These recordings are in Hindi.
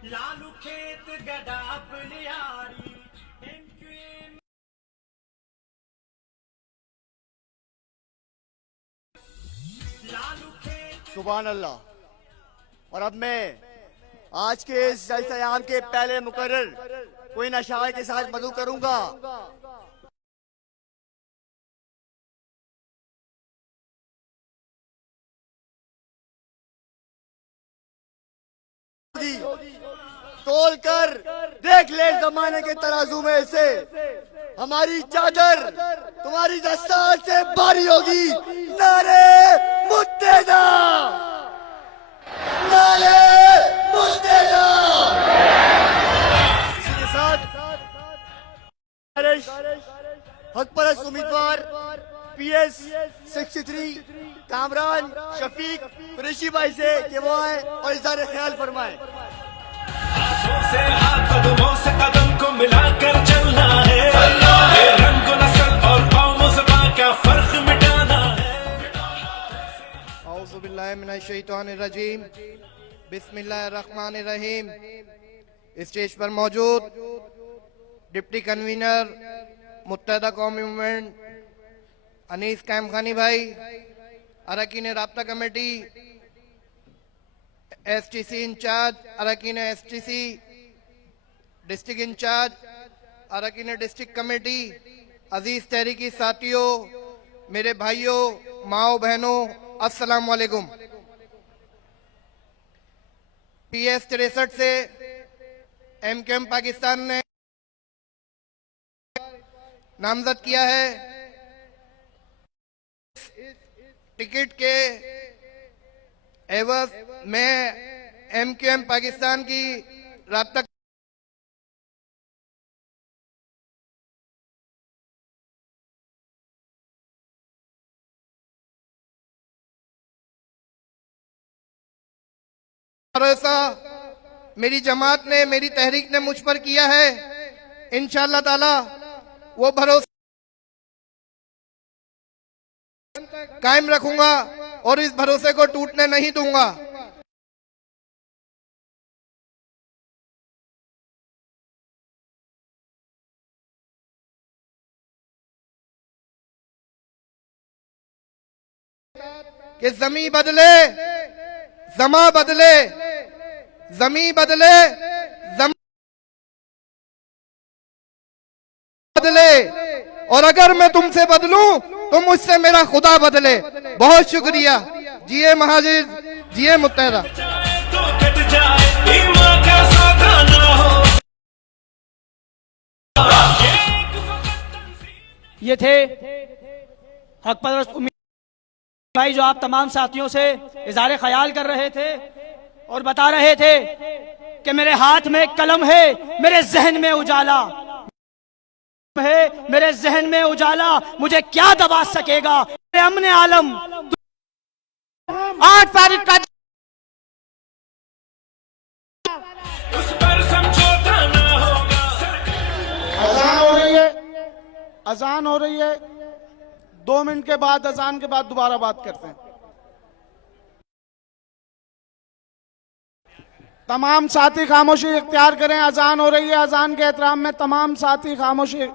लालू खेत गदा बलियारी लालू खेत सुभान अल्लाह। और अब मैं आज के इस जलसे-ए-आम के पहले मुकर्रर कोई नशाए के साथ मदू करूंगा। तोल कर देख ले जमाने के तराजू में से हमारी चादर तुम्हारी दस्तार से भारी होगी। नारे मुत्तेदा, नारे मुत्तेदा। इसके साथ हक परस्त उम्मीदवार PS 63 कामरान शफीक कुरैशी भाई से कि वो आए और इज़हार ख्याल फरमाए। से हाथ कदमों से कदम को मिलाकर चलना है, रंग नस्ल और कौमों से क्या फर्क मिटाना है। औज़ु बिल्लाहि मिनश शैतानिर रजीम, बिस्मिल्लाहिर रहमानिर रहीम। स्टेज पर मौजूद डिप्टी कन्वीनर मुत्तहदा कौमी मूवमेंट अनीस कैमखानी भाई, अरकान राब्ता कमेटी, STC इंचार्ज, अरकान STC, डिस्ट्रिक्ट इंचार्ज, अरकान डिस्ट्रिक्ट कमेटी, अजीज तहरीकी साथियों, मेरे भाइयों, माओ बहनों, अस्सलाम वालेकुम। PS 63 से MQM पाकिस्तान ने नामजद किया है। टिकट के एवज में MQM पाकिस्तान की राब्ता भरोसा मेरी जमात ने, मेरी तहरीक ने मुझ पर किया है। इंशाअल्लाह ताला वो भरोसा कायम रखूंगा और इस भरोसे को टूटने नहीं दूंगा। कि जमी बदले, जमा बदले, जमी बदले, जमा बदले, और अगर मैं तुमसे बदलूं तो मुझसे मेरा खुदा बदले। बहुत शुक्रिया। जिए महाजिर, जिए मुत्तहदा। तो कट जाए ईमान का सौदा ना हो। ये थे हक परस्त उम्मीदवार भाई जो आप तमाम साथियों से इज़हार ख्याल कर रहे थे और बता रहे थे कि मेरे हाथ में कलम है, मेरे जहन में उजाला है, मेरे जहन में उजाला, मुझे क्या दबा सकेगा। मेरे अमने आलम आज फारिग का उस पर समझौता ना होगा। अजान हो रही है, अजान हो रही है। 2 मिनट के बाद, अजान के बाद दोबारा बात करते हैं। तमाम साथी खामोशी इख्तियार करें। अजान हो रही है। अजान के एहतराम में तमाम साथी खामोशी।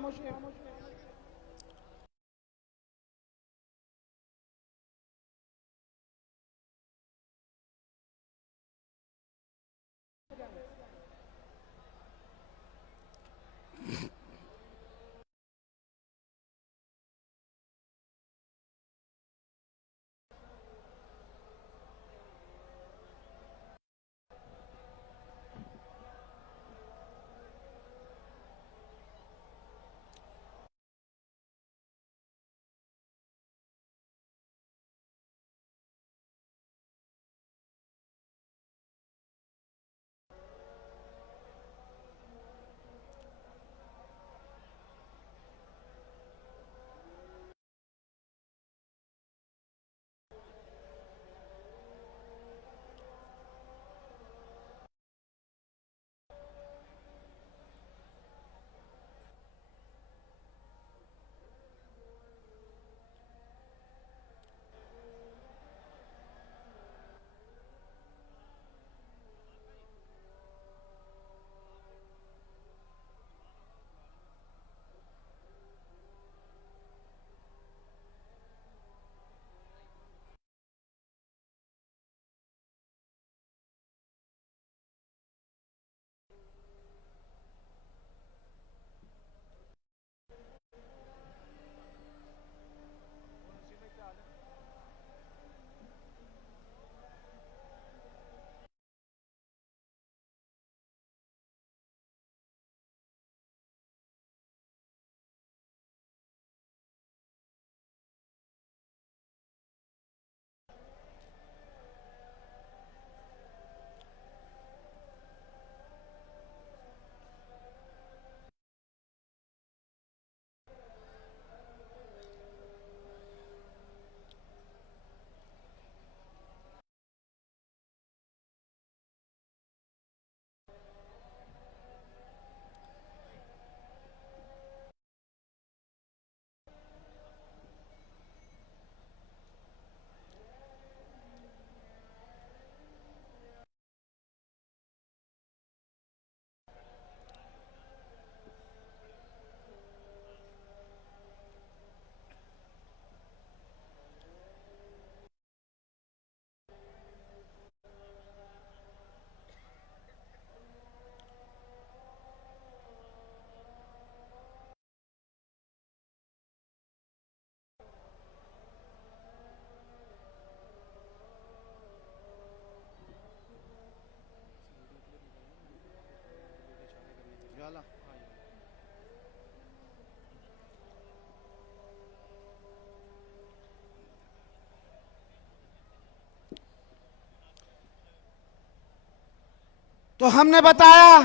तो हमने बताया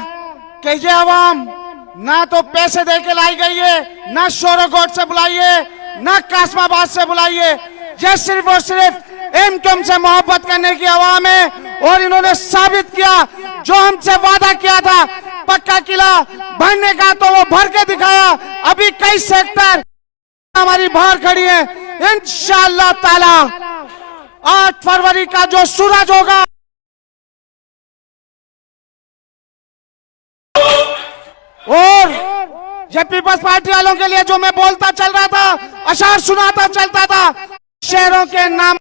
कि ये अवाम ना तो पैसे दे के लाई गई है, ना शोरगोट से बुलाई है, ना कासमाबाद से बुलाई है। ये सिर्फ और सिर्फ एमक्यूएम से मोहब्बत करने की अवाम है। और इन्होंने साबित किया जो हमसे वादा किया था पक्का किला भरने का, तो वो भर के दिखाया। अभी कई सेक्टर हमारी बाहर खड़ी है। इंशाअल्लाह ताला 8 फरवरी का जो सूरज होगा, और ये पीपल्स पार्टी वालों के लिए जो मैं बोलता चल रहा था, अशार सुनाता चलता था, शहरों के नाम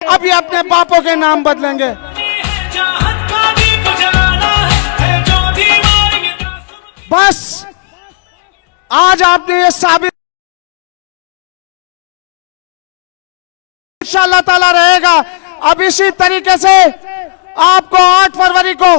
अभी अपने बापों के नाम बदलेंगे। चाहत का दीप जलाना है जो दीवार ये तासुर बस आज आपने ये साबित इंशाअल्लाह ताला रहेगा। अब इसी तरीके से आपको 8 फरवरी को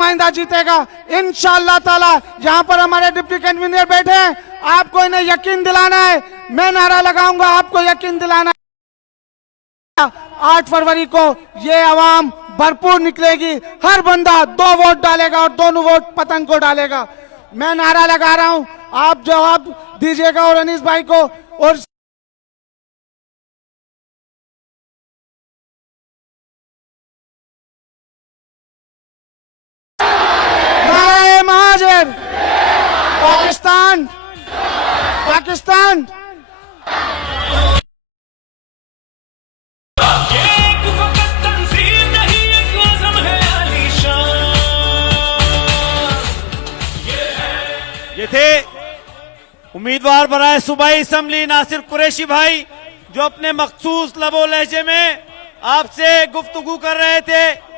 नुमाइंदा जीतेगा इंशाअल्लाह ताला। यहाँ पर हमारे डिप्टी कन्वीनर बैठे हैं, आपको इन्हें यकीन दिलाना है। मैं नारा लगाऊंगा, आपको यकीन दिलाना है। 8 फरवरी को ये अवाम भरपूर निकलेगी। हर बंदा 2 वोट डालेगा और दोनों वोट पतंग को डालेगा। मैं नारा लगा रहा हूं, आप जवाब दीजिएगा और अनीस भाई को। और नारे महाजर, पाकिस्तान पाकिस्तान। एक फकत तंजीम नहीं, एक नज़म है आलीशान। ये थे उम्मीदवार बराए सूबाई असम्बली नासिर कुरैशी भाई, जो अपने मखसूस लबो लहजे में आपसे गुफ्तगू कर रहे थे।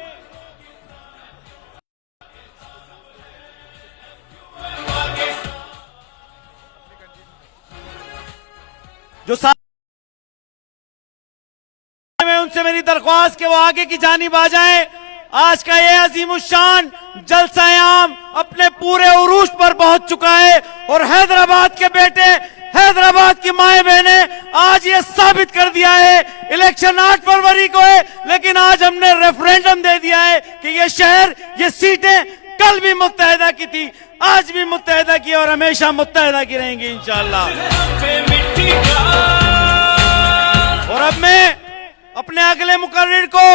जो में उनसे मेरी दरख्वास्त कि वो आगे की जानिब आ जाएं। आज का ये अजीमुशान जलसा-ए-आम अपने पूरे उरूज पर पहुंच चुका है और हैदराबाद के बेटे, हैदराबाद की माए बहने आज ये साबित कर दिया है। इलेक्शन 8 फरवरी को है, लेकिन आज हमने रेफरेंडम दे दिया है कि ये शहर, ये सीटें कल भी मुत्तहिदा की थी, आज भी मुत्तहिदा की और हमेशा मुत्तहिदा की रहेंगी इंशाअल्लाह। पे मिट्टी का और अब मैं अपने अगले मुकर्रिर को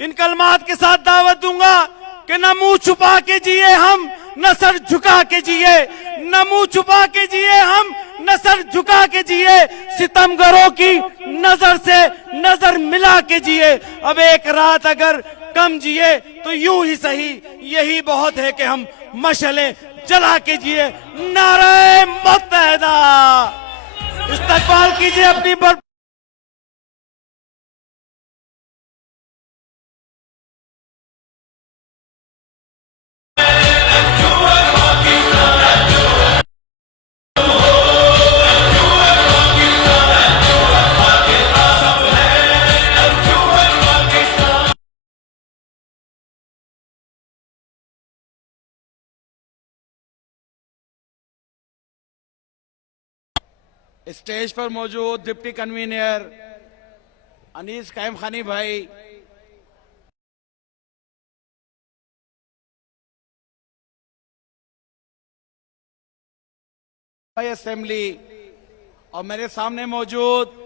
इन कलमात के साथ दावत दूंगा कि न मुंह छुपा के जिए हम, न सर झुका के जिए। न मुंह छुपा के जिए हम, न सर झुका के जिए। सितमगरों की नजर से नजर मिला के जिए। अब एक रात अगर कम जिए तो यूं ही सही, यही बहुत है कि हम मशले जला के जिए। नारे मुत्तहिदा। इस्तकबाल कीजिए अपनी स्टेज पर मौजूद डिप्टी कन्वीनर अनीस कायम खानी भाई, असेंबली और मेरे सामने मौजूद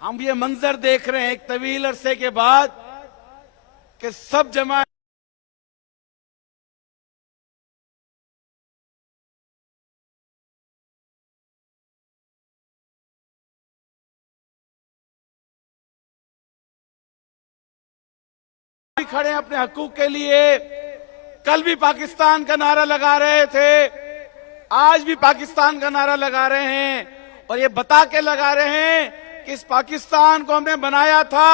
हम ये मंजर देख रहे हैं एक तवील अरसे के बाद कि सब जमा खड़े हैं अपने हकूक के लिए। कल भी पाकिस्तान का नारा लगा रहे थे, आज भी पाकिस्तान का नारा लगा रहे हैं और ये बता के लगा रहे हैं कि इस पाकिस्तान को हमने बनाया था,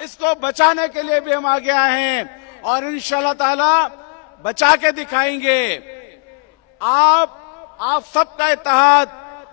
इसको बचाने के लिए भी हम आगे आए हैं और इंशाअल्लाह ताला बचा के दिखाएंगे। आप सबका इत्तेहाद,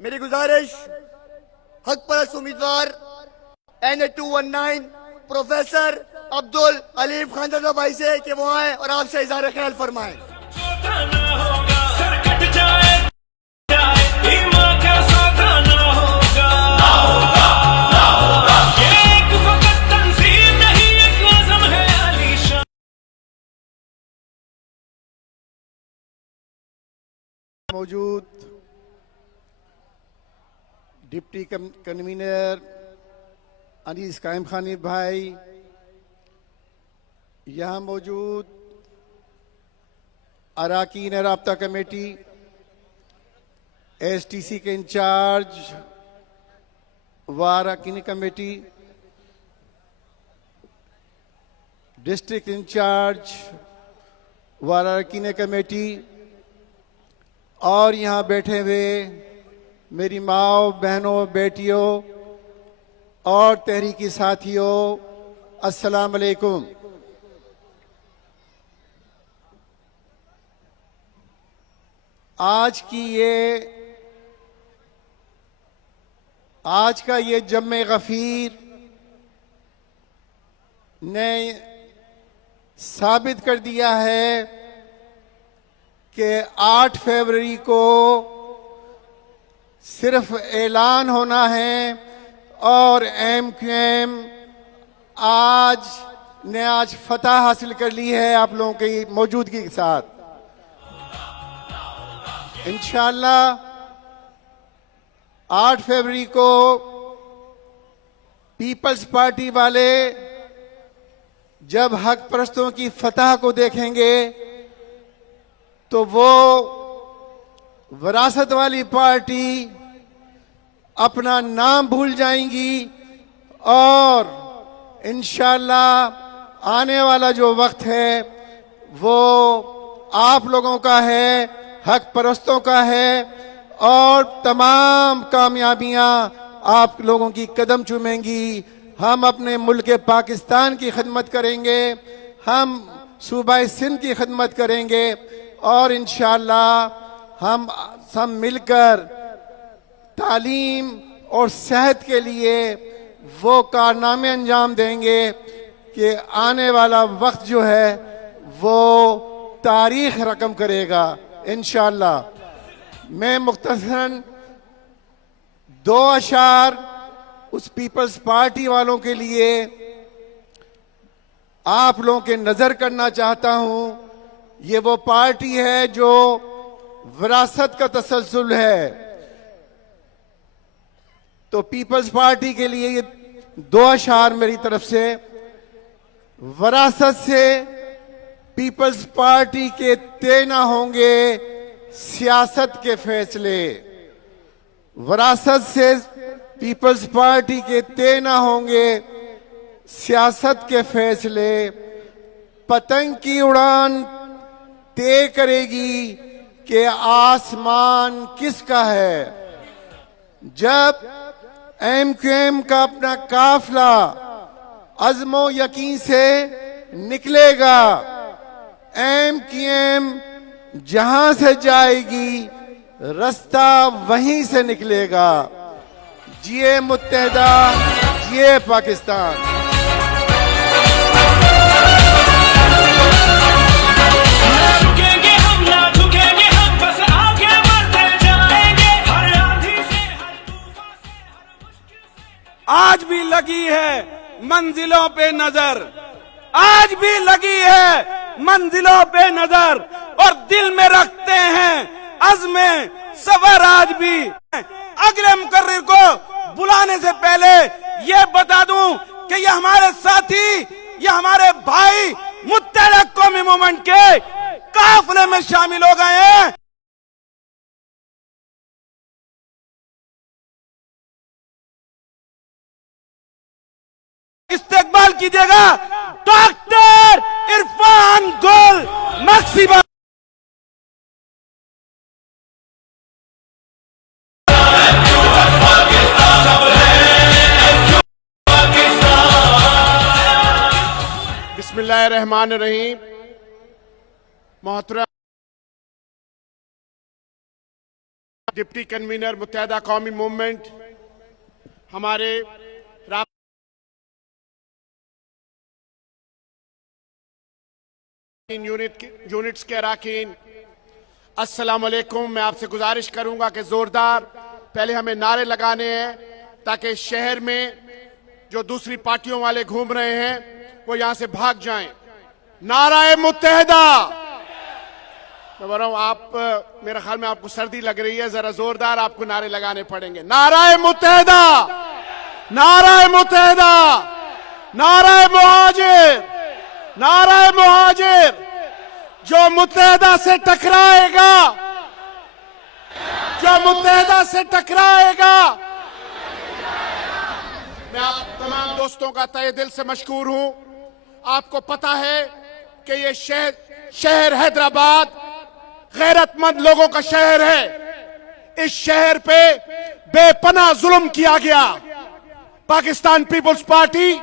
मेरी गुजारिश हक परस्त उम्मीदवार NA219 प्रोफेसर अब्दुल अलीम खानदादा भाई से कि वो आए और आपसे इज़हार ख्याल फरमाएं। ना होगा सर कट जाए ईमान का सौदा ना होगा ये एक वक्त तंजीम नहीं एक आज़म है आलीशान। मौजूद डिप्टी कन्वीनर अनीस कायम खानी भाई, यहाँ मौजूद अराकीन राब्ता कमेटी, STC के इंचार्ज व अराकीन कमेटी, डिस्ट्रिक्ट इंचार्ज व अराकीन कमेटी, और यहाँ बैठे हुए मेरी माओ, बहनों, बेटियों और तहरीकी साथियों, अस्सलाम वालेकुम। आज का ये जम्मे गफीर ने साबित कर दिया है कि 8 फरवरी को सिर्फ ऐलान होना है और MQM आज फतह हासिल कर ली है आप लोगों की मौजूदगी के साथ। इंशाअल्लाह 8 फरवरी को पीपल्स पार्टी वाले जब हक परस्तों की फतह को देखेंगे तो वो विरासत वाली पार्टी अपना नाम भूल जाएंगी और इंशाअल्लाह आने वाला जो वक्त है वो आप लोगों का है, हक परस्तों का है और तमाम कामयाबियां आप लोगों की कदम चूमेंगी। हम अपने मुल्क पाकिस्तान की खिदमत करेंगे, हम सूबा सिंध की खिदमत करेंगे और इंशाअल्लाह हम सब मिलकर तालीम और सेहत के लिए वो कारनामे अंजाम देंगे कि आने वाला वक्त जो है वो तारीख रकम करेगा इंशाअल्लाह। मैं मुख्तसरन 2 अशार उस पीपल्स पार्टी वालों के लिए आप लोगों के नजर करना चाहता हूं। ये वो पार्टी है जो विरासत का तसलसल है, तो पीपल्स पार्टी के लिए ये 2 अशार मेरी तरफ से। विरासत से पीपल्स पार्टी के तय न होंगे सियासत के फैसले, विरासत से पीपल्स पार्टी के तय न होंगे सियासत के फैसले। पतंग की उड़ान तय करेगी कि आसमान किसका है। जब MQM का अपना काफिला अज़्मो यकीन से निकलेगा, MQM जहां से जाएगी रास्ता वहीं से निकलेगा। जिए मुत्तहदा, जिए पाकिस्तान। आज भी लगी है मंजिलों पे नजर, आज भी लगी है मंजिलों पे नजर, और दिल में रखते हैं अज़्मे सफर आज भी। अगले मुकर्रिर को बुलाने से पहले ये बता दूं कि ये हमारे साथी, ये हमारे भाई मुत्तहदा कौमी मूवमेंट के काफिले में शामिल हो गए हैं। इस्तेकबाल कीजिएगा डॉक्टर इरफान गुल मक्सिबा। बिस्मिल्लाहिर्रहमानिर्रहीम। मोहतरम डिप्टी कन्वीनर मुत्तहदा कौमी मूवमेंट, हमारे यूनिट्स के अराकीन, अस्सलाम वालेकुम। मैं आपसे गुजारिश करूंगा कि जोरदार पहले हमें नारे लगाने हैं ताकि शहर में जो दूसरी पार्टियों वाले घूम रहे हैं वो यहां से भाग जाएं। नाराए मुत्तहदा। मैं बोल रहा हूं, आप मेरे ख्याल में आपको सर्दी लग रही है, जरा जोरदार आपको नारे लगाने पड़ेंगे। नाराए मुत्तहदा, नाराए मुत्तहदा, नाराए मुहाजिर, नाराए मुहाजिर। जो मुत्तहदा से टकराएगा, जो मुत्तहदा से टकराएगा। मैं आप तमाम दोस्तों का तहे दिल से मशकूर हूं। आपको पता है कि ये शहर हैदराबाद गैरतमंद लोगों का शहर है। इस शहर पे बेपनाह जुल्म किया गया। पाकिस्तान पीपुल्स पार्टी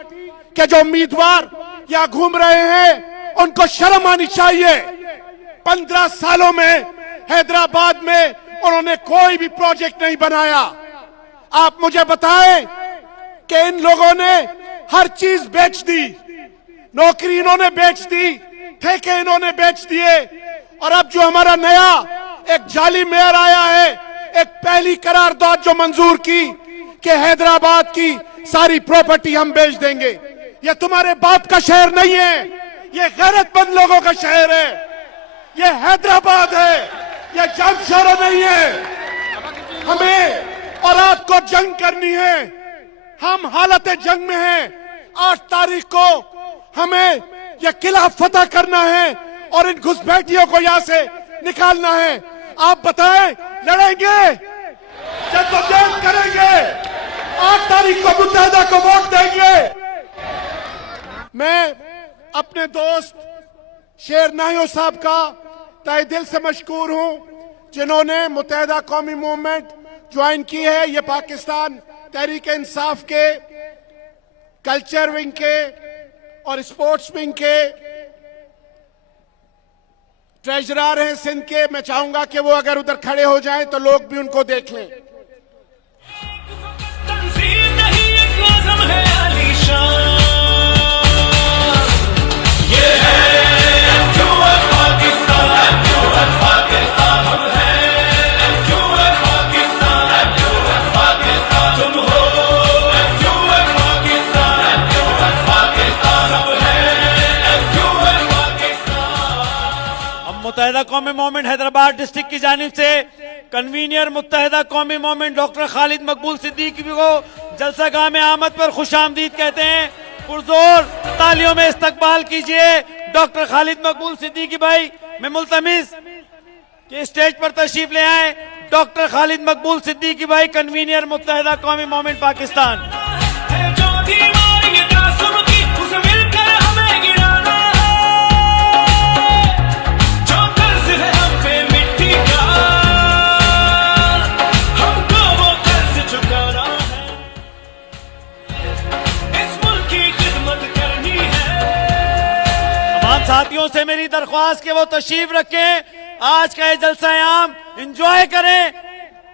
के जो उम्मीदवार यहाँ घूम रहे हैं उनको शर्म आनी चाहिए। 15 सालों में हैदराबाद में उन्होंने कोई भी प्रोजेक्ट नहीं बनाया। आप मुझे बताएं कि इन लोगों ने हर चीज बेच दी, नौकरी इन्होंने बेच दी, ठेके इन्होंने बेच दिए। और अब जो हमारा नया एक जाली मेयर आया है, एक पहली करारदाद जो मंजूर की कि हैदराबाद की सारी प्रॉपर्टी हम बेच देंगे। ये तुम्हारे बाप का शहर नहीं है, ये गैरतमंद लोगों का शहर है, ये हैदराबाद है, ये जंगशोरा नहीं है। हमें और आपको जंग करनी है। हम हालत जंग में हैं। 8 तारीख को हमें यह किला फतह करना है और इन घुसपैठियों को यहां से निकालना है। आप बताएं, लड़ेंगे, जद्दोजहद करेंगे, 8 तारीख को मुत्तहदा को वोट देंगे। मैं अपने दोस्त शेर नाहियो साहब का तहे दिल से मशकूर हूं जिन्होंने मुत्तहदा कौमी मूवमेंट ज्वाइन की है। ये पाकिस्तान तहरीक इंसाफ के कल्चर विंग के और स्पोर्ट्स विंग के ट्रेजरर हैं सिंध के। मैं चाहूंगा कि वो अगर उधर खड़े हो जाएं तो लोग भी उनको देख लें। तंजीम नहीं एक आज़म है आलीशान। ये है जो पाकिस्तान, जो पाकिस्तान हम हैं, जो पाकिस्तान, जो पाकिस्तान तुम हो, जो पाकिस्तान, जो पाकिस्तान सब है, जो पाकिस्तान। हम मुत्तहदा कौमी मूवमेंट हैदराबाद डिस्ट्रिक्ट की जानिब से कन्वीनर मुत्तहदा कौमी मूवमेंट डॉक्टर खालिद मकबूल सिद्दीकी को जलसागाह में आमद पर खुश आमदीद कहते हैं। पुरजोर तालियों में इस्तकबाल कीजिए डॉक्टर खालिद मकबूल सिद्दीकी भाई। मैं मुल्तमिस कि स्टेज पर तशरीफ ले आए डॉक्टर खालिद मकबूल सिद्दीकी भाई, कन्वीनर मुत्तहदा कौमी मूवमेंट पाकिस्तान। है जो दीवार ये तासुब की, उसे मिलकर हमें गिराना है। जो कर्ज है हम पे मिट्टी का, हमको वो कर्ज चुकाना है। इस मुल्क की खिदमत करनी है। तमाम साथियों से मेरी दरख्वास्त कि वो तशरीफ रखें, आज का ये जलसा आम एंजॉय करें।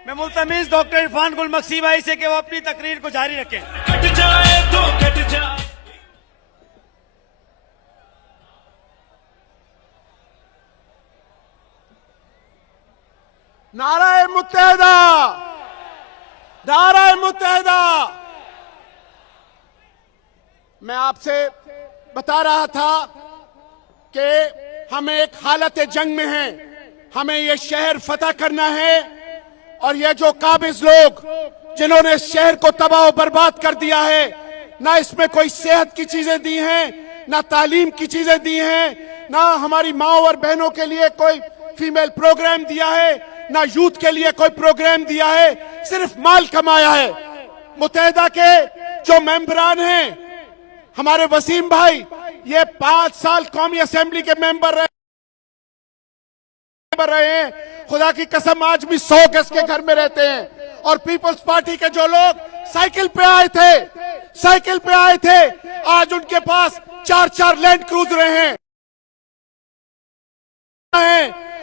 मैं मुल्तमिस डॉक्टर इरफान गुल मक्सी भाई से कि वो अपनी तकरीर को जारी रखें। कट जाए तो कट जाए। नाराए मुत्तहदा, नाराए मुत्तहदा। मैं आपसे बता रहा था कि हम एक हालत जंग में हैं। हमें ये शहर फतह करना है और ये जो काबिज लोग जिन्होंने इस शहर को तबाह और बर्बाद कर दिया है, ना इसमें कोई सेहत की चीजें दी हैं, ना तालीम की चीजें दी हैं, ना हमारी माओ और बहनों के लिए कोई फीमेल प्रोग्राम दिया है, ना यूथ के लिए कोई प्रोग्राम दिया है, सिर्फ माल कमाया है। मुत्तहदा के जो मेंबरान हैं, हमारे वसीम भाई, ये 5 साल कौमी असेंबली के मेंबर रहे हैं। खुदा की कसम आज भी 100 गज के घर में रहते हैं। और पीपल्स पार्टी के जो लोग साइकिल पे आए थे, आज उनके पास 4-4 लैंड क्रूजर हैं।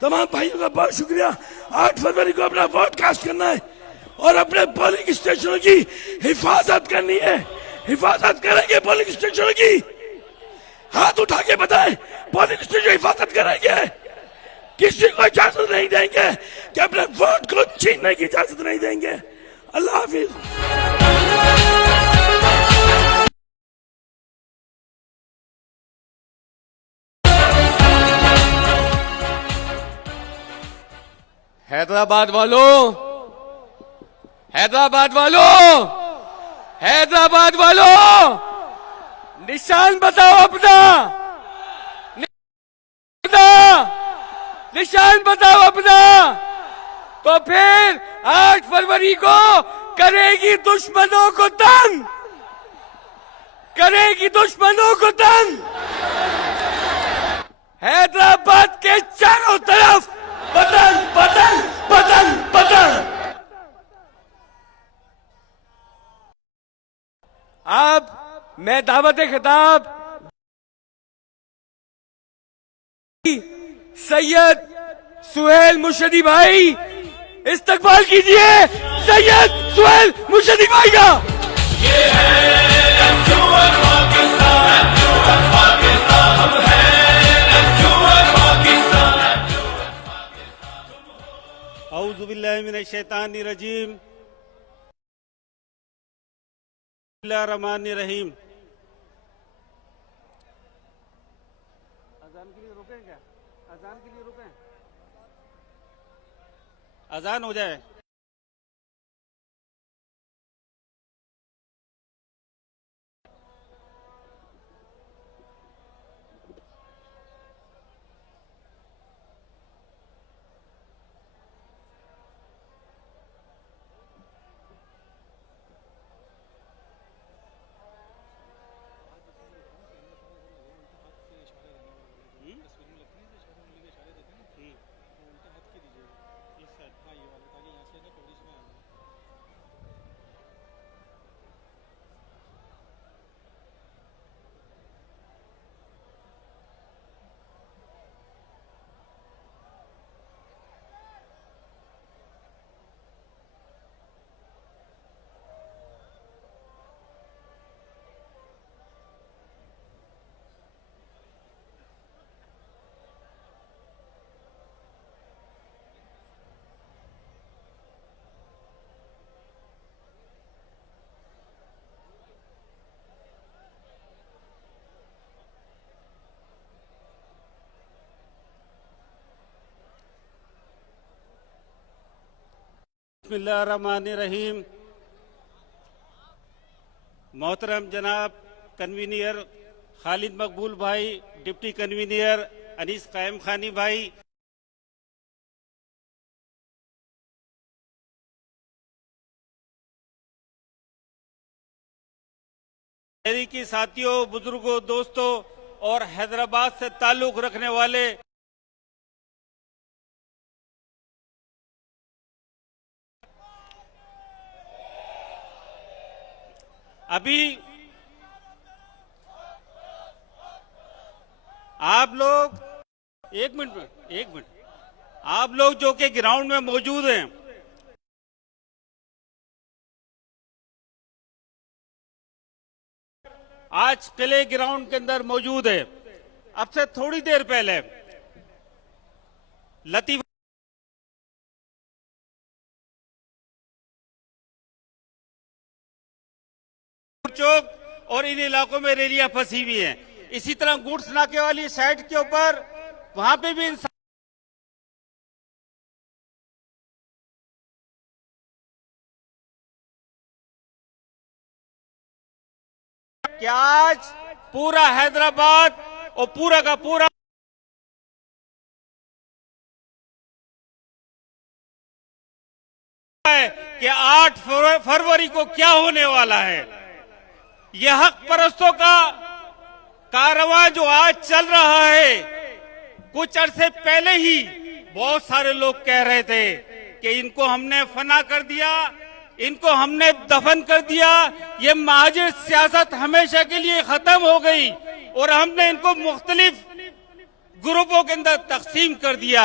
तमाम भाइयों का बहुत शुक्रिया। 8 फरवरी को अपना वोट कास्ट करना है और अपने पोलिंग स्टेशनों की हिफाजत करनी है। हिफाजत करेंगे पोलिंग स्टेशनों की? हाथ उठा के बताएं, पोलिंग स्टेशन हिफाजत करेंगे? किसी को इजाजत नहीं देंगे कि अपने वोट को छीनने की इजाजत नहीं देंगे। अल्लाह हाफिज। हैदराबाद वालों, हैदराबाद वालों, हैदराबाद वालों, निशान बताओ अपना, निशान बताओ अपना। तो फिर 8 फरवरी को करेगी दुश्मनों को तंग, करेगी दुश्मनों को तंग। हैदराबाद के चारों तरफ बटन बटन बटन बटन। अब मैं दावत खिताब सैयद सुहेल मुर्शदी भाई, इस्तकबाल कीजिए सैयद सुहेल मुर्शदी भाई का। औज़ु बिल्लाहि मिनश शैतानिर रजीम। बिस्मिल्लाहिर रहमानिर रहीम। अजान के लिए रुकें क्या? अजान के लिए रुकें? अजान हो जाए। बिस्मिल्लाहिर्रहमानिर्रहीम। मोहतरम जनाब कन्वीनियर खालिद मकबूल भाई, डिप्टी कन्वीनियर अनीस कायम खानी भाई, की साथियों, बुजुर्गों, दोस्तों और हैदराबाद से ताल्लुक रखने वाले अभी आप लोग एक मिनट आप लोग जो कि ग्राउंड में मौजूद हैं, आज किले ग्राउंड के अंदर मौजूद है। अब से थोड़ी देर पहले लतीफ चौक और इन इलाकों में रैलियां फंसी हुई हैं। इसी तरह गुड्स नाके वाली साइड के ऊपर वहां पे भी कि आज पूरा हैदराबाद और पूरा का पूरा है कि 8 फरवरी को क्या होने वाला है। यह हक परस्तों का कारवां जो आज चल रहा है, कुछ अरसे पहले ही बहुत सारे लोग कह रहे थे कि इनको हमने फना कर दिया, इनको हमने दफन कर दिया, ये महाजिर सियासत हमेशा के लिए खत्म हो गई और हमने इनको मुख्तलिफ ग्रुपों के अंदर तकसीम कर दिया।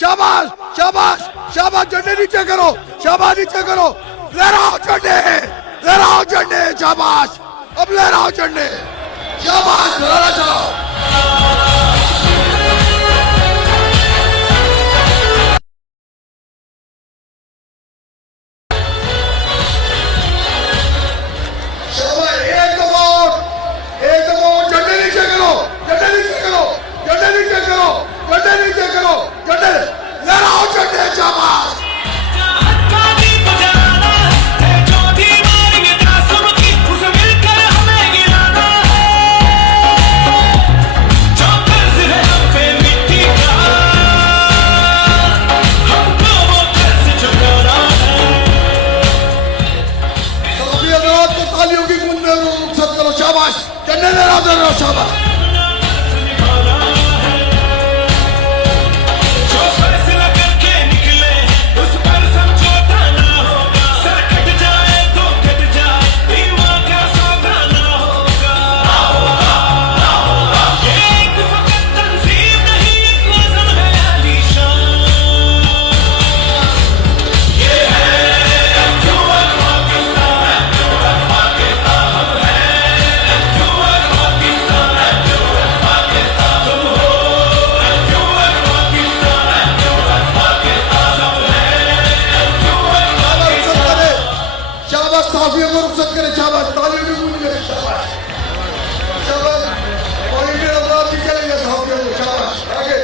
शाबाश शाबाश शाबाश झंडे नीचे करो शाबाश नीचे करो लहराओ झंडे शाबाश अब लहराओ झंडे शाबाश लहरा चलाओ शाबाश एक दफा झंडे नीचे करो झंडे लहराओ झंडे शाबाश शाबाश झंडे लहराओ शाबाश साफियों को रुखसत करें शाबाश तालियों की गूंज करें शाबाश शाबाश कोई भी अफराद निकलेंगे साफियों को शाबाश आगे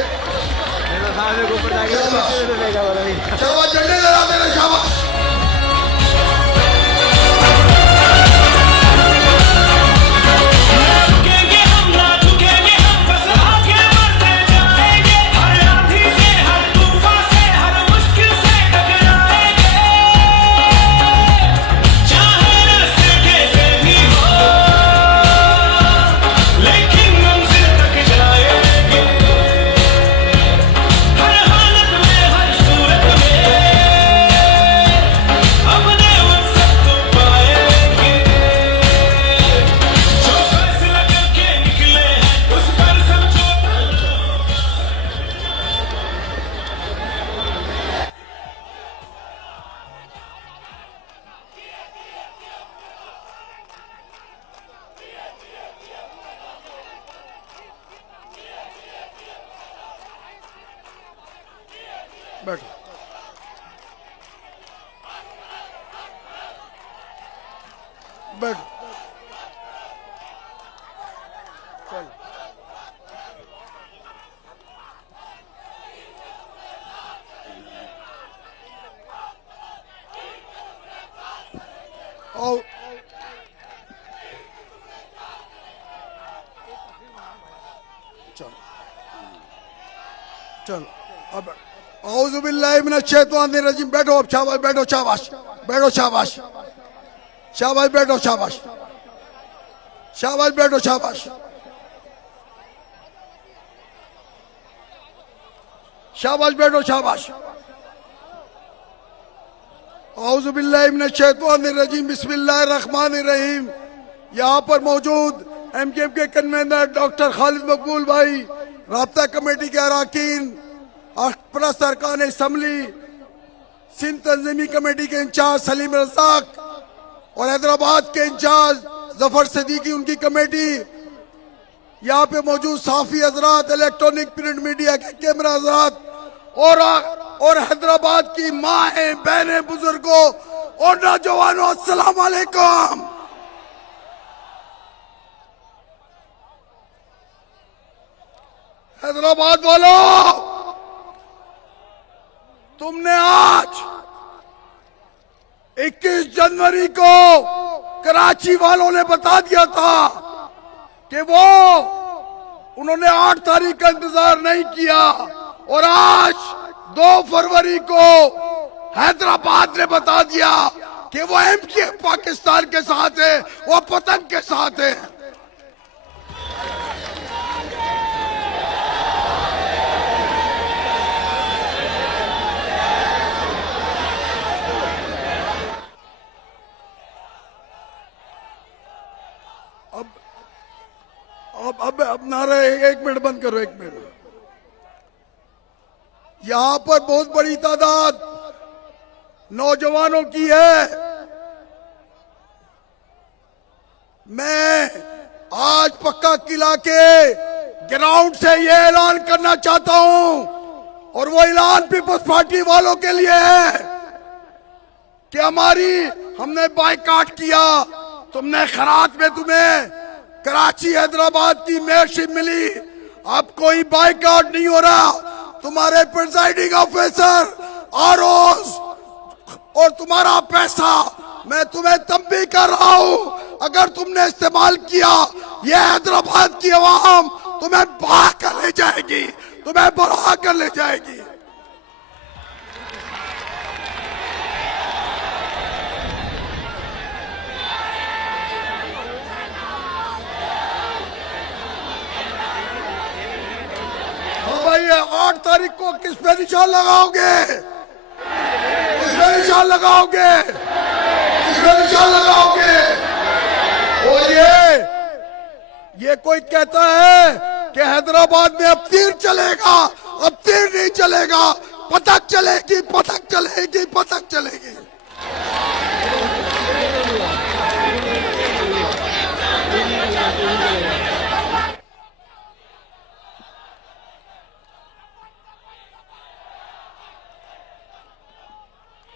शाबाश झंडे लहरा देना शाबाश बैठो बैठो आओ चलो चलो अब औज़ुबिल्लाहि मिनश शैतानिर रजीम बैठो अब शाबाश बैठो शाबाश बैठो शाबाश शाबाश बैठो शाबाश शाबाश बैठो शाबाश शाबाश बैठो शाबाश औज़ुबिल्लाहि मिनश शैतानिर रजीम बिस्मिल्लाहिर रहमानिर रहीम यहाँ पर मौजूद एमकेएम के कन्वीनर डॉक्टर खालिद मकबूल भाई राब्ता कमेटी के अरकान प्लस अरकान असम्बली सिंध तंजीमी कमेटी के इंचार्ज सलीम रज़ाक और हैदराबाद के इंचार्ज जफर सदीकी उनकी कमेटी यहाँ पे मौजूद साफी हजरात इलेक्ट्रॉनिक प्रिंट मीडिया के कैमरा हजरात और हैदराबाद की माएं बहनें बुजुर्गों और नौजवानों अस्सलाम वालेकुम। हैदराबाद वालों तुमने आज 21 जनवरी को कराची वालों ने बता दिया था कि उन्होंने 8 तारीख का इंतजार नहीं किया और आज 2 फरवरी को हैदराबाद ने बता दिया कि वो एमके पाकिस्तान के साथ है, वो पतंग के साथ है। अब नारे 1 मिनट बंद करो 1 मिनट। यहाँ पर बहुत बड़ी तादाद नौजवानों की है। मैं आज पक्का किला के ग्राउंड से ये ऐलान करना चाहता हूं, और वो ऐलान पीपल्स पार्टी वालों के लिए है कि हमने बाइकाट किया। तुमने खरात में तुम्हें कराची हैदराबाद की मेयरशिप मिली, अब कोई बाइकाट नहीं हो रहा। तुम्हारे प्रिजाइडिंग ऑफिसर आरओज और तुम्हारा पैसा मैं तुम्हें तंबी कर रहा हूं, अगर तुमने इस्तेमाल किया ये हैदराबाद की आवाम तुम्हें बहा कर ले जाएगी, तुम्हें बहा कर ले जाएगी। हाँ भाई, 8 तारीख को किस पे निशान लगाओगे? किस पे निशान लगाओगे? किस पे निशान लगाओगे? और ये कोई कहता है कि हैदराबाद में अब तीर चलेगा, अब तीर नहीं चलेगा, पतंग चलेगी, पतंग चलेगी, पतंग चलेगी।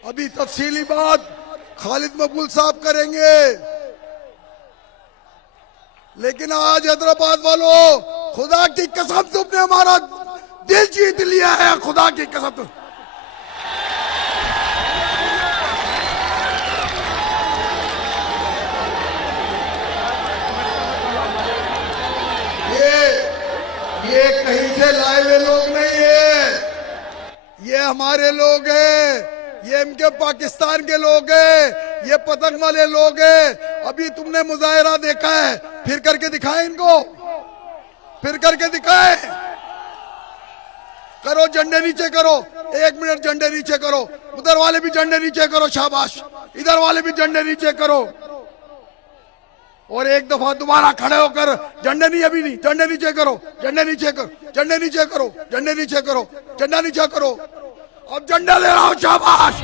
अभी तफसीली बात खालिद मकबूल साहब करेंगे, लेकिन आज हैदराबाद वालों, खुदा की कसम तुमने हमारा दिल जीत लिया है, खुदा की कसम। ये कहीं से लाए हुए लोग नहीं है, ये हमारे लोग हैं, ये इनके पाकिस्तान के लोग हैं, ये पतंग वाले लोग हैं। अभी तुमने मुजाहिरा देखा है, फिर करके दिखाए इनको, फिर करके दिखाए। करो झंडे नीचे करो, 1 मिनट झंडे नीचे करो, उधर वाले भी झंडे नीचे करो, शाबाश, इधर वाले भी झंडे नीचे करो। और एक दफा दोबारा खड़े होकर झंडे नहीं, अभी नहीं, झंडे नीचे करो, झंडे नीचे करो, झंडे नीचे करो, झंडे नीचे करो, झंडा नीचे करो। अब झंडा ले रहा हूं, शाबाश।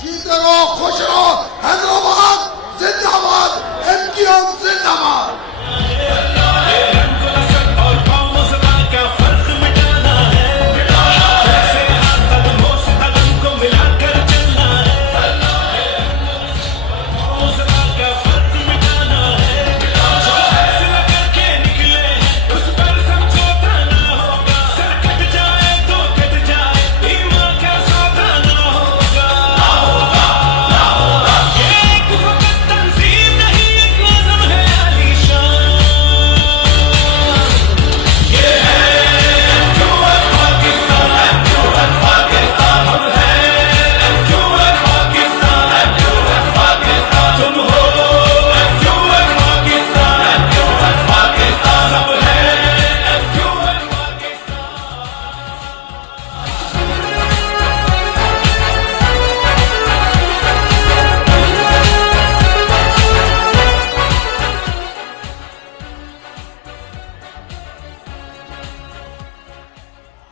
जीते रहो, खुश रहो, हैदराबाद जिंदाबाद, एमक्यूएम जिंदाबाद।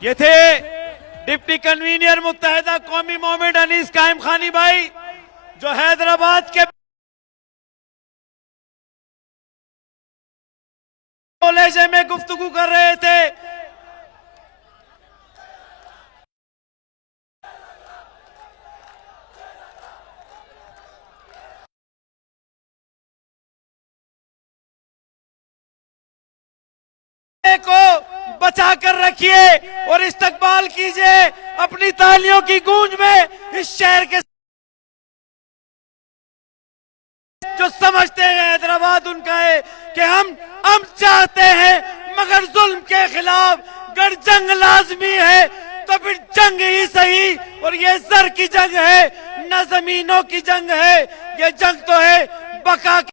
ये थे डिप्टी कन्वीनर मुत्तहिदा कौमी मूवमेंट अनीस कायम खानी भाई, जो हैदराबाद के लहजे में गुफ्तगू कर रहे थे। को बचा कर रखिए और इस्तकबाल कीजिए अपनी तालियों की गूंज में इस शहर के जो समझते हैं हैदराबाद उनका है कि हम चाहते हैं, मगर जुल्म के खिलाफ अगर जंग लाजमी है तो फिर जंग ही सही। और ये जर की जंग है, न जमीनों की जंग है, ये जंग तो है बका की।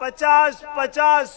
50-50،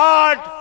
8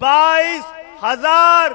22,000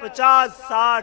50-60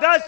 10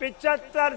75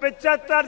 75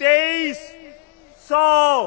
2300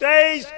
23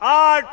8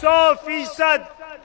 100%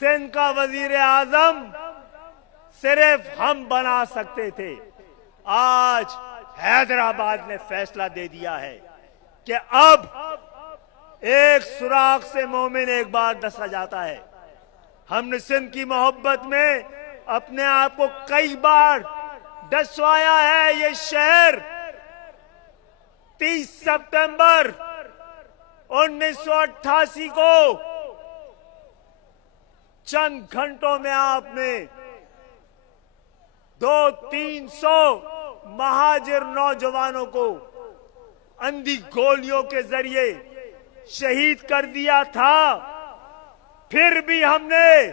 सिंध का वजीर आजम सिर्फ हम बना सकते थे। आज हैदराबाद ने फैसला दे दिया है कि अब एक सुराख से मोमिन एक बार डसा जाता है। हमने सिंध की मोहब्बत में अपने आप को कई बार डसवाया है। ये शहर 30 सितंबर 1988 को चंद घंटों में आपने 200-300 महाजिर नौजवानों को अंधी गोलियों के जरिए शहीद कर दिया था। फिर भी हमने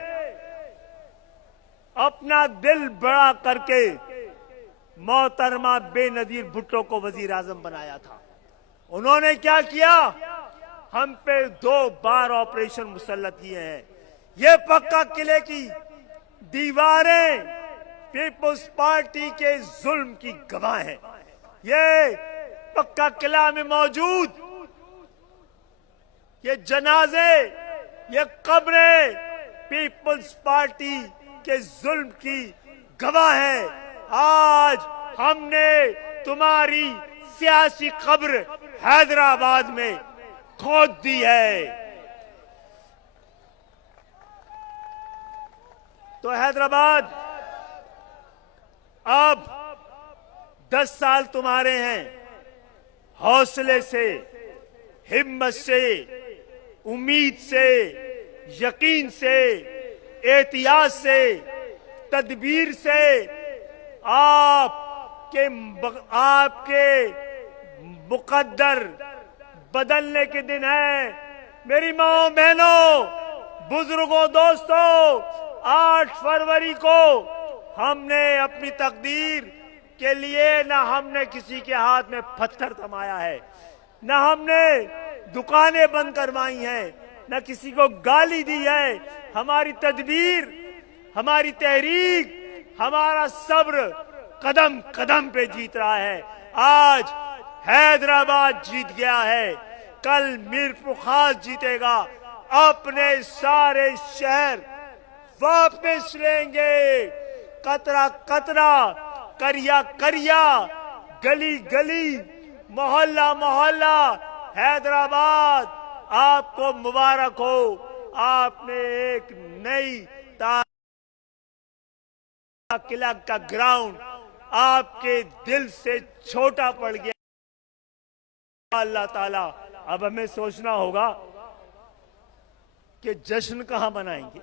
अपना दिल बड़ा करके मोहतरमा बेनजीर भुट्टो को वजीर आजम बनाया था। उन्होंने क्या किया? हम पे 2 बार ऑपरेशन मुसल्लत किए हैं। ये पक्का किले की दीवारें पीपुल्स पार्टी के जुल्म की गवाह हैं। ये पक्का किला में मौजूद ये जनाजे, ये कब्रें पीपुल्स पार्टी के जुल्म की गवाह है। आज हमने तुम्हारी सियासी कब्र हैदराबाद में खोद दी है। तो हैदराबाद अब 10 साल तुम्हारे हैं। हौसले से, हिम्मत से, उम्मीद से, यकीन से, एहतियात से, तदबीर से आपके मुकद्दर बदलने के दिन है। मेरी माओ बहनों, बुजुर्गों, दोस्तों, 8 फरवरी को हमने अपनी तकदीर के लिए ना हमने किसी के हाथ में पत्थर थमाया है, ना हमने दुकानें बंद करवाई हैं, ना किसी को गाली दी है। हमारी तदबीर, हमारी तहरीक, हमारा सब्र कदम कदम पे जीत रहा है। आज हैदराबाद जीत गया है, कल मीरपुर खास जीतेगा। अपने सारे शहर वापस लेंगे। कतरा कतरा, करिया करिया, गली गली, मोहल्ला मोहल्ला, हैदराबाद आपको मुबारक हो। आपने एक नई किला का ग्राउंड आपके दिल से छोटा पड़ गया। अल्लाह ताला अब हमें सोचना होगा कि जश्न कहां मनाएंगे।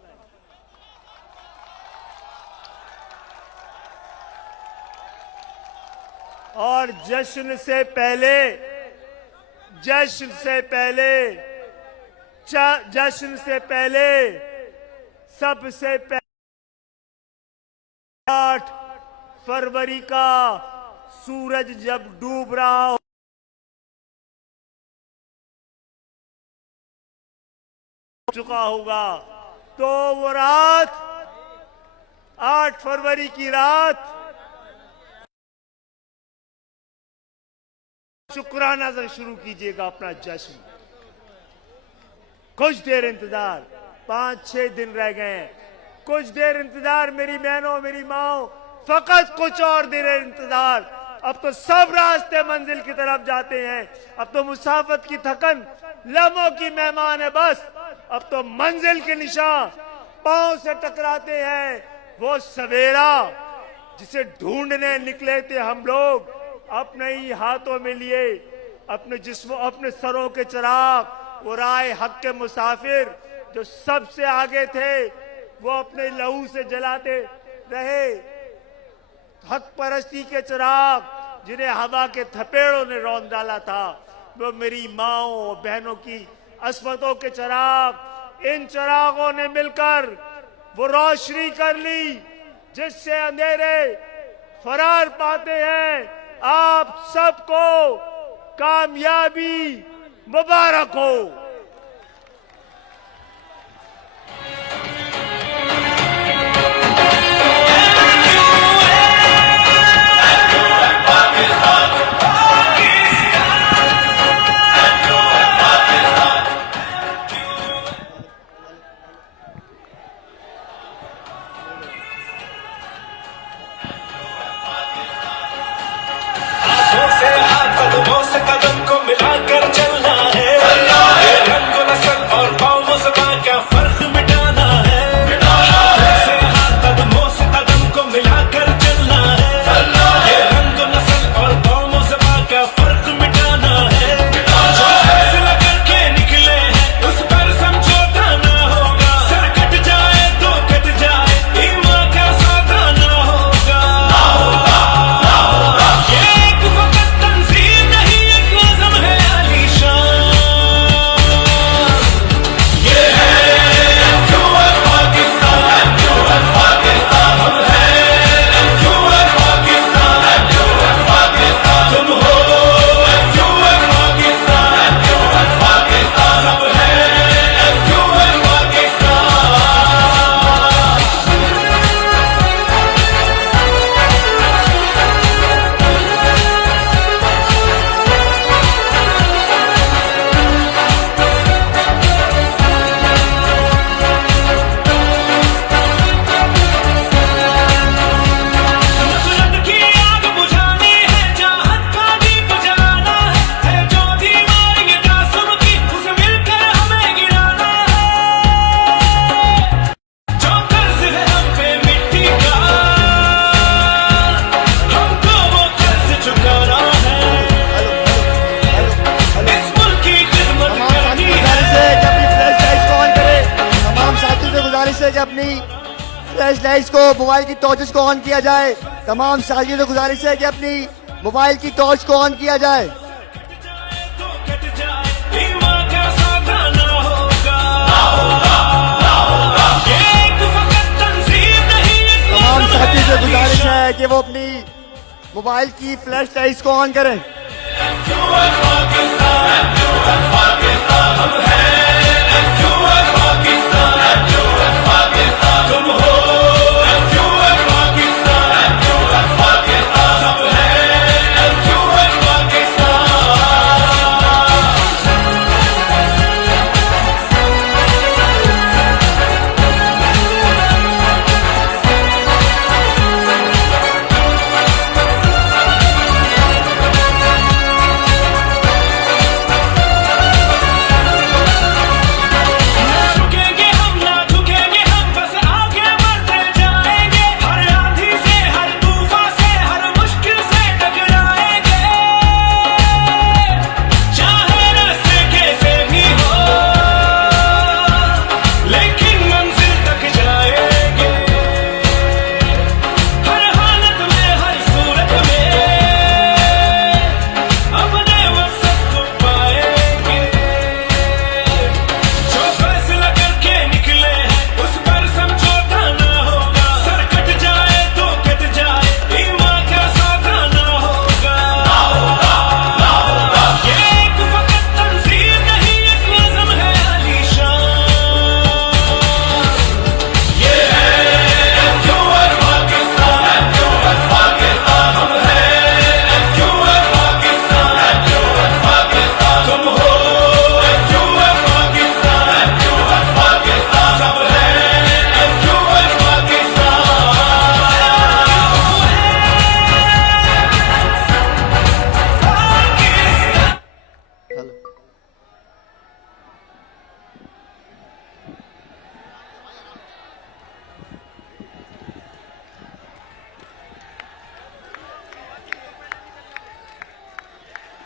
और जश्न से पहले सबसे पहले 8 फरवरी का सूरज जब डूब रहा हो चुका होगा, तो वो रात 8 फरवरी की रात शुक्राना से शुरू कीजिएगा अपना जश्न। कुछ देर इंतजार, 5-6 दिन रह गए हैं। कुछ देर इंतजार मेरी बहनों, मेरी माओ, फकत कुछ और देर इंतजार। अब तो सब रास्ते मंजिल की तरफ जाते हैं। अब तो मुसाफत की थकन लम्हों की मेहमान है। बस अब तो मंजिल के निशान पांव से टकराते हैं। वो सवेरा जिसे ढूंढने निकले थे हम लोग, अपने ही हाथों में लिए अपने जिस्मों, अपने सरों के चिराग। वो राय हक के मुसाफिर जो सबसे आगे थे, वो अपने लहू से जलाते रहे। हक परस्ती के चिराग जिन्हें हवा के थपेड़ों ने रौंद डाला था, वो मेरी माओ बहनों की अस्मतों के चिराग। इन चिरागों ने मिलकर वो रोशनी कर ली जिससे अंधेरे फरार पाते हैं। आप सबको कामयाबी मुबारक हो। से कदम को मिलाकर चलना है ये रंग नस्ल और कौम ज़बान का फर्क मिटाना है हाथ से हाथ कदमों से कदम को मिलाकर चलना है ये रंग नस्ल और कौम ज़बान का फर्क मिटाना है जो फैसला करके निकले हैं उस पर समझौता ना होगा सर कट जाए तो कट जाए ईमान का सौदा ना होगा ये एक वक्त तंजीम नहीं एक नज़म है आलीशान ये है क्यों है पाकिस्तान क्यों है पाकिस्तान हम हैं क्यों है पाकिस्तान क्यों है पाकिस्तान तुम हो क्यों है पाकिस्तान क्यों है पाकिस्तान सब हैं क्यों है पाकिस्तान नफरत की आग बुझानी है चाहत का दीप जलाना है जो दीवार ये तासुब की उसे मिलकर हमें गिराना है जो कर्ज है हम पे मिट्टी का हमको वो कर्ज चुकाना है इस मुल्क की खिदमत करनी है तमाम साथियों से गुजारिश है कि अपनी फ्लैश लाइट्स को मोबाइल की टॉर्चेस को ऑन किया जाए तमाम साथियों से गुजारिश है कि अपनी मोबाइल की टॉर्च को ऑन किया जाए तो कट जाए ईमान का सौदा ना होगा ये एक वक्त तंजीम नहीं एक तमाम नज़म साथियों से है गुजारिश आलीशान है कि वो अपनी मोबाइल की फ्लैश लाइट्स को ऑन करें क्यों है पाकिस्तान क्यों है पाकिस्तान हम हैं क्यों है पाकिस्तान क्यों है पाकिस्तान तुम हो क्यों है पाकिस्तान क्यों है पाकिस्तान सब हैं क्यों है पाकिस्तान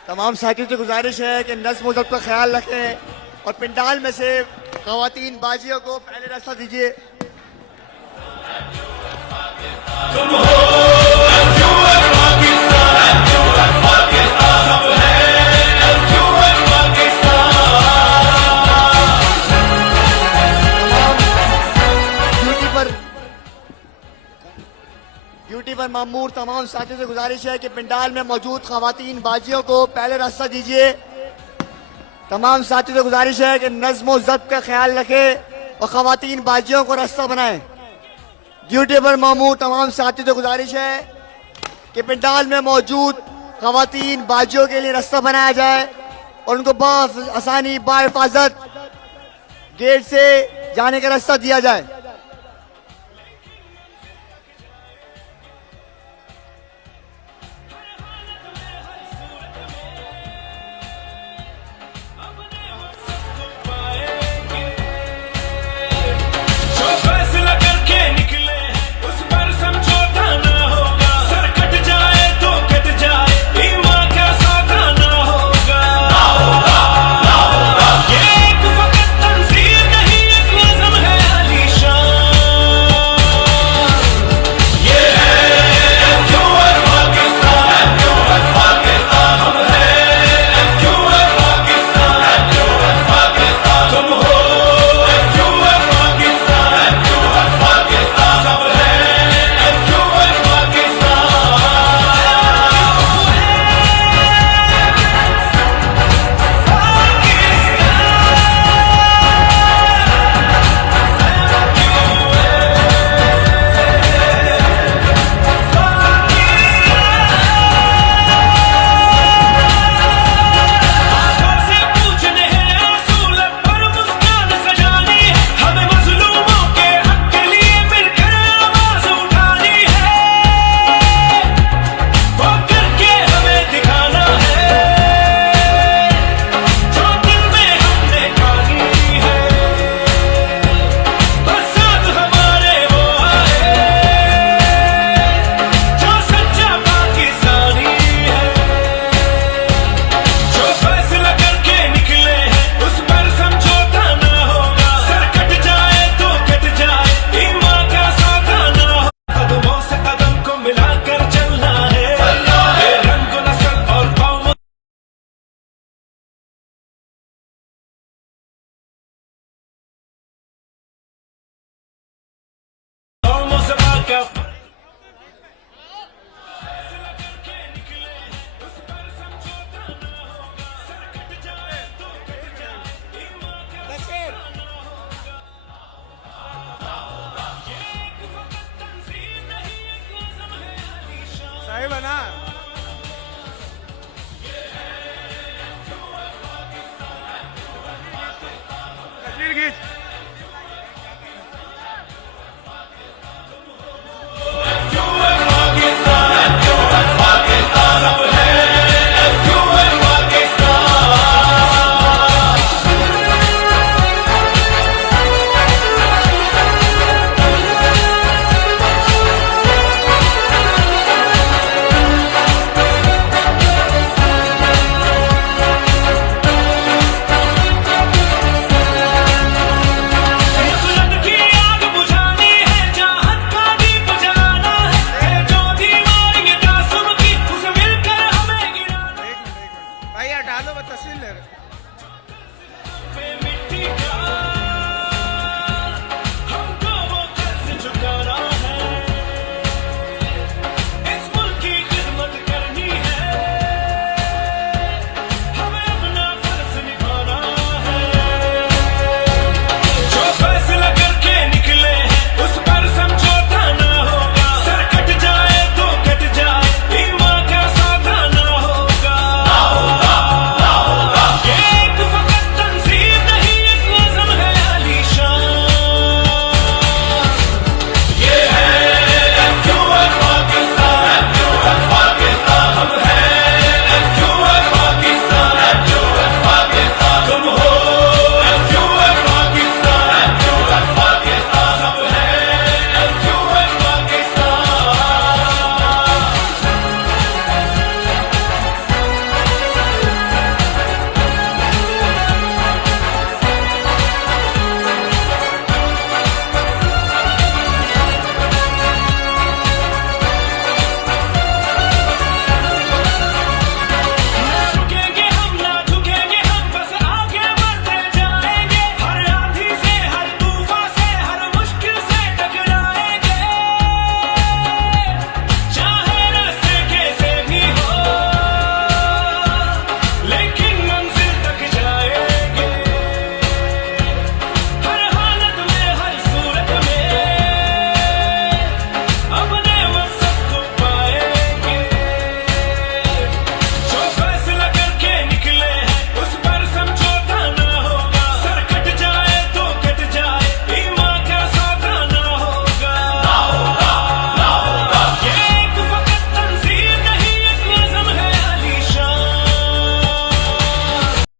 तमाम साथियों से गुजारिश है कि नज़्म व ज़ब्त का ख्याल रखें और पंडाल में से ख़वातीन बाजियों को पहले रास्ता दीजिए ड्यूटी पर मामूर तमाम साथियों से गुजारिश है कि पंडाल में मौजूद ख़वातीन बाजियों को पहले रास्ता दीजिए। तमाम साथियों से गुजारिश है कि नज़्म व ज़ब्त का ख्याल रखें और ख़वातीन बाजियों को रास्ता बनाएं। ड्यूटी पर मामूर तमाम साथियों से गुजारिश है कि पंडाल में मौजूद ख़वातीन बाजियों के लिए रास्ता बनाया जाए और उनको आसानी बाहिफाजत गेट से जाने का रास्ता दिया जाए। बना